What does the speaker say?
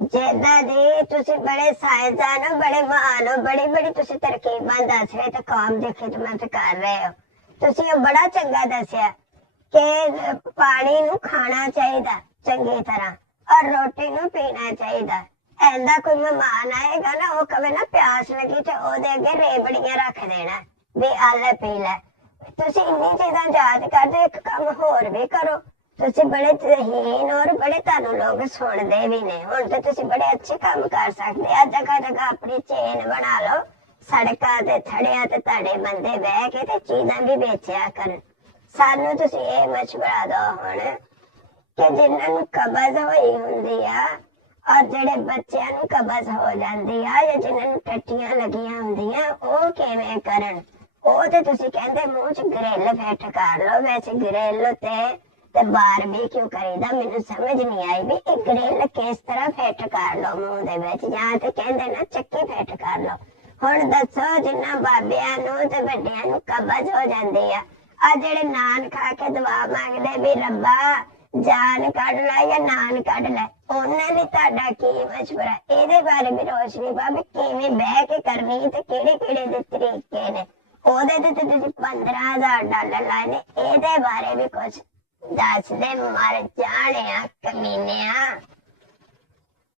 ਜਿੱਦਾਂ ਜੀ ਤੁਸੀਂ ਬੜੇ ਸਾਇੰਸਦਾਨ ਹੋ, ਬੜੇ ਮਹਾਨ ਹੋ, ਬੜੀ ਬੜੀ ਤੁਸੀਂ ਤਰਕੀਬਾਂ ਦੱਸ ਰਹੇ ਤੇ ਕੌਮ ਦੀ ਖਿਦਮਤ ਕਰ ਰਹੇ ਹੋ। ਤੁਸੀਂ ਉਹ ਬੜਾ ਚੰਗਾ ਦੱਸਿਆ ਕਿ ਪਾਣੀ ਨੂੰ ਖਾਣਾ ਚਾਹੀਦਾ ਚੰਗੀ ਤਰ੍ਹਾਂ ਔਰ ਰੋਟੀ ਨੂੰ ਪੀਣਾ ਚਾਹੀਦਾ। ਐਂਦਾ ਕੋਈ ਮਹਿਮਾਨ ਆਏਗਾ ਨਾ, ਉਹ ਕਵੇ ਨਾ ਪਿਆਸ ਲੱਗੀ ਤੇ ਉਹਦੇ ਅੱਗੇ ਰੇਵੜੀਆਂ ਰੱਖ ਦੇਣਾ ਵੀ ਆ ਲੈ ਪੀ ਲੈ। ਤੁਸੀਂ ਇੰਨੀ ਚੀਜ਼ਾਂ ਯਾਦ ਕਰਦੇ, ਇੱਕ ਕੰਮ ਹੋਰ ਵੀ ਕਰੋ। ਤੁਸੀਂ ਬੜੇ ਜ਼ਹੀਨ ਔਰ ਬੜੇ ਤੁਹਾਨੂੰ ਲੋਕ ਸੁਣਦੇ ਵੀ ਨੇ। ਹੁਣ ਤੇ ਤੁਸੀਂ ਬੜੇ ਅੱਛੇ ਕੰਮ ਕਰ ਸਕਦੇ ਆ। ਜਗ੍ਹਾ ਜਗ੍ਹਾ ਆਪਣੀ ਚੇਨ ਬਣਾ ਲਓ, ਸੜਕਾਂ ਤੇ ਥੜਿਆਂ ਤੇ ਤੁਹਾਡੇ ਬੰਦੇ ਬਹਿ ਕੇ ਤੇ ਚੀਜ਼ਾਂ ਵੀ ਵੇਚਿਆ ਕਰਨ। ਸਾਨੂੰ ਤੁਸੀਂ ਇਹ ਮਸ਼ਵਰਾ ਦਿਓ ਹੁਣ ਕਿ ਜਿਨ੍ਹਾਂ ਨੂੰ ਕਬਜ਼ ਹੋਈ ਹੁੰਦੀ ਆ ਔਰ ਜਿਹੜੇ ਬੱਚਿਆਂ ਨੂੰ ਕਬਜ਼ ਹੋ ਜਾਂਦੀ ਆ ਜਾਂ ਜਿਨ੍ਹਾਂ ਨੂੰ ਟੱਟੀਆਂ ਲੱਗੀਆਂ ਹੁੰਦੀਆਂ, ਉਹ ਕਿਵੇਂ ਕਰਨ। ਉਹ ਤੇ ਤੁਸੀਂ ਕਹਿੰਦੇ ਮੂੰਹ 'ਚ ਗਰਿੱਲ ਫਿੱਟ ਕਰ ਲਓ। ਵੈਸੇ ਗਰਿੱਲ ਤੇ ਬਾਰ ਵੀ ਕਿਉਂ ਕਰੀਦਾ, ਮੈਨੂੰ ਸਮਝ ਨਹੀਂ ਆਈ ਵੀ ਇਹ ਗਰਿੱਲ ਕਿਸ ਤਰ੍ਹਾਂ ਫਿੱਟ ਕਰ ਲਓ ਮੂੰਹ ਦੇ ਵਿੱਚ, ਜਾਂ ਤੇ ਕਹਿੰਦੇ ਨਾ ਚੱਕੀ ਫਿੱਟ ਕਰ ਲਓ। ਹੁਣ ਦੱਸੋ, ਜਿੰਨਾ ਬਾਬਿਆਂ ਨੂੰ ਤੇ ਵੱਡਿਆਂ ਨੂੰ ਕਬਜ਼ ਹੋ ਜਾਂਦੀ ਆ ਜਿਹੜੇ ਨਾਨ ਖਾ ਕੇ ਦੁਆ ਮੰਗਦੇ ਵੀ ਰੱਬਾ ਜਾਨ ਕੱਢ ਲੈ ਜਾਂ ਨਾਨ ਕੱਢ ਲੈ, ਉਹਨਾਂ ਲਈ ਤੁਹਾਡਾ ਕੀ ਮਸ਼ਵਰਾ? ਇਹਦੇ ਬਾਰੇ ਵੀ ਰੋਸ਼ਨੀ ਪਾ ਵੀ ਕਿਵੇਂ ਬਹਿ ਕੇ ਕਰਨੀ ਤੇ ਕਿਹੜੇ ਕਿਹੜੇ ਦੇ ਤਰੀਕੇ ਨੇ। ਉਹਦੇ ਤੇ ਤੁਸੀਂ $15,000 ਲਾਏ ਨੇ, ਇਹਦੇ ਬਾਰੇ ਵੀ ਕੁਛ ਦੱਸ ਦੇ। ਮਰ ਜਾਣਿਆ ਕਮੀਨਿਆ।